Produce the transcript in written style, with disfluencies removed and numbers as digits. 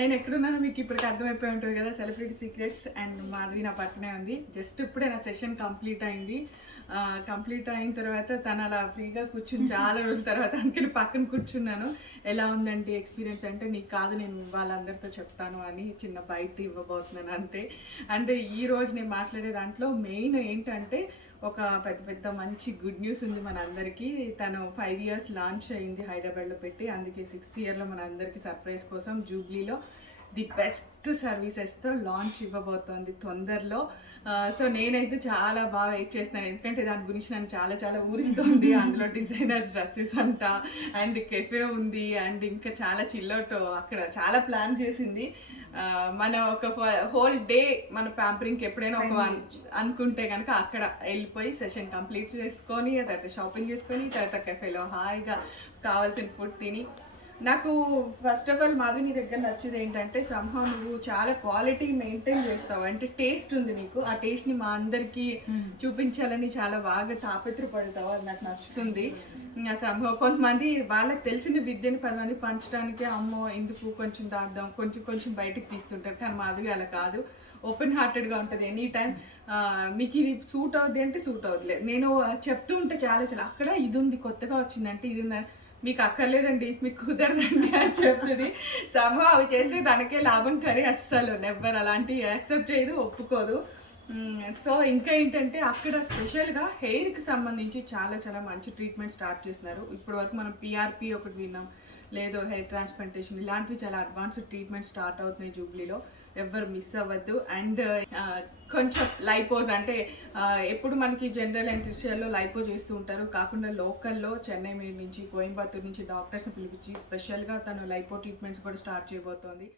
నేను ఎక్కడున్నానో మీకు ఇప్పటికి అర్థమైపోయి ఉంటుంది కదా. సెలబ్రిటీ సీక్రెట్స్ అండ్ మాధవి నా పక్కనే ఉంది. జస్ట్ ఇప్పుడే నా సెషన్ కంప్లీట్ అయింది. కంప్లీట్ అయిన తర్వాత తను అలా ఫ్రీగా కూర్చుని చాలా రోజుల తర్వాత అందుకని పక్కన కూర్చున్నాను. ఎలా ఉందండి ఎక్స్పీరియన్స్ అంటే, నీకు కాదు నేను వాళ్ళందరితో చెప్తాను అని చిన్న బయట ఇవ్వబోతున్నాను అంతే. అంటే ఈరోజు నేను మాట్లాడే దాంట్లో మెయిన్ ఏంటంటే, ఒక పెద్ద మంచి గుడ్ న్యూస్ ఉంది మన అందరికీ. తను 5 years లాంచ్ అయింది హైదరాబాద్లో పెట్టి, అందుకే 6th yearలో మన అందరికీ సర్ప్రైజ్ కోసం జూబ్లీలో ది బెస్ట్ సర్వీసెస్తో లాంచ్ ఇవ్వబోతోంది తొందరలో. సో నేనైతే చాలా బాగా వెయిట్ చేస్తున్నాను, ఎందుకంటే దాని గురించి నన్ను చాలా ఊరిస్తుంది. అందులో డిజైనర్స్ డ్రెస్సెస్ అంట, అండ్ కెఫే ఉంది, అండ్ ఇంకా చాలా చిల్అవుట్ అక్కడ చాలా ప్లాన్ చేసింది. మన ఒక హోల్ డే మన ప్యాంపరింగ్కి ఎప్పుడైనా ఒక అనుకుంటే కనుక అక్కడ వెళ్ళిపోయి సెషన్ కంప్లీట్ చేసుకొని, తర్వాత షాపింగ్ చేసుకొని, తర్వాత కెఫేలో హాయిగా కావాల్సిన ఫుడ్ తిని. నాకు ఫస్ట్ ఆఫ్ ఆల్ మాధవి నీ దగ్గర నచ్చేది ఏంటంటే, సంహవ్ నువ్వు చాలా క్వాలిటీ మెయింటైన్ చేస్తావు. అంటే టేస్ట్ ఉంది నీకు, ఆ టేస్ట్ని మా అందరికీ చూపించాలని చాలా బాగా తాపత్రపడతావు, అది నాకు నచ్చుతుంది. సంహవ్ కొంతమంది వాళ్ళకి తెలిసిన విద్యని 10 మంది పంచడానికి అమ్మో ఎందుకు కొంచెం దాద్దాం కొంచెం బయటకు తీస్తుంటారు. కానీ మాధవి అలా కాదు, ఓపెన్ హార్టెడ్గా ఉంటుంది. ఎనీ టైం మీకు ఇది సూట్ అవుద్ది అంటే సూట్ అవుతుంది. నేను చెప్తూ ఉంటే చాలా అక్కడ ఇది ఉంది కొత్తగా వచ్చిందంటే ఇది ఉందని, మీకు అక్కర్లేదండి మీకు కుదరదండి అని చెప్తుంది. సంహవ్ అవి చేస్తే తనకే లాభం, కానీ అస్సలు నెవ్వర్ అలాంటివి యాక్సెప్ట్ చేయదు, ఒప్పుకోదు. సో ఇంకా ఏంటంటే అక్కడ స్పెషల్గా హెయిర్కి సంబంధించి చాలా మంచి ట్రీట్మెంట్ స్టార్ట్ చేస్తున్నారు. ఇప్పటి వరకు మనం పిఆర్పి ఒకటి విన్నాం, లేదు హెయిర్ ట్రాన్స్ప్లాంటేషన్, ఇలాంటివి చాలా అడ్వాన్స్డ్ ట్రీట్మెంట్ స్టార్ట్ అవుతున్నాయి జూబ్లీలో, ఎవ్వరు మిస్ అవ్వద్దు. అండ్ కొంచెం లైపోజ్ అంటే ఎప్పుడు మనకి జనరల్ ఎనస్థీషియాలో లైపో చేస్తూ ఉంటారు, కాకుండా లోకల్లో చెన్నై మీద నుంచి కోయంబత్తూర్ నుంచి డాక్టర్స్ని పిలిపించి స్పెషల్గా తను లైపో ట్రీట్మెంట్స్ కూడా స్టార్ట్ చేయబోతోంది.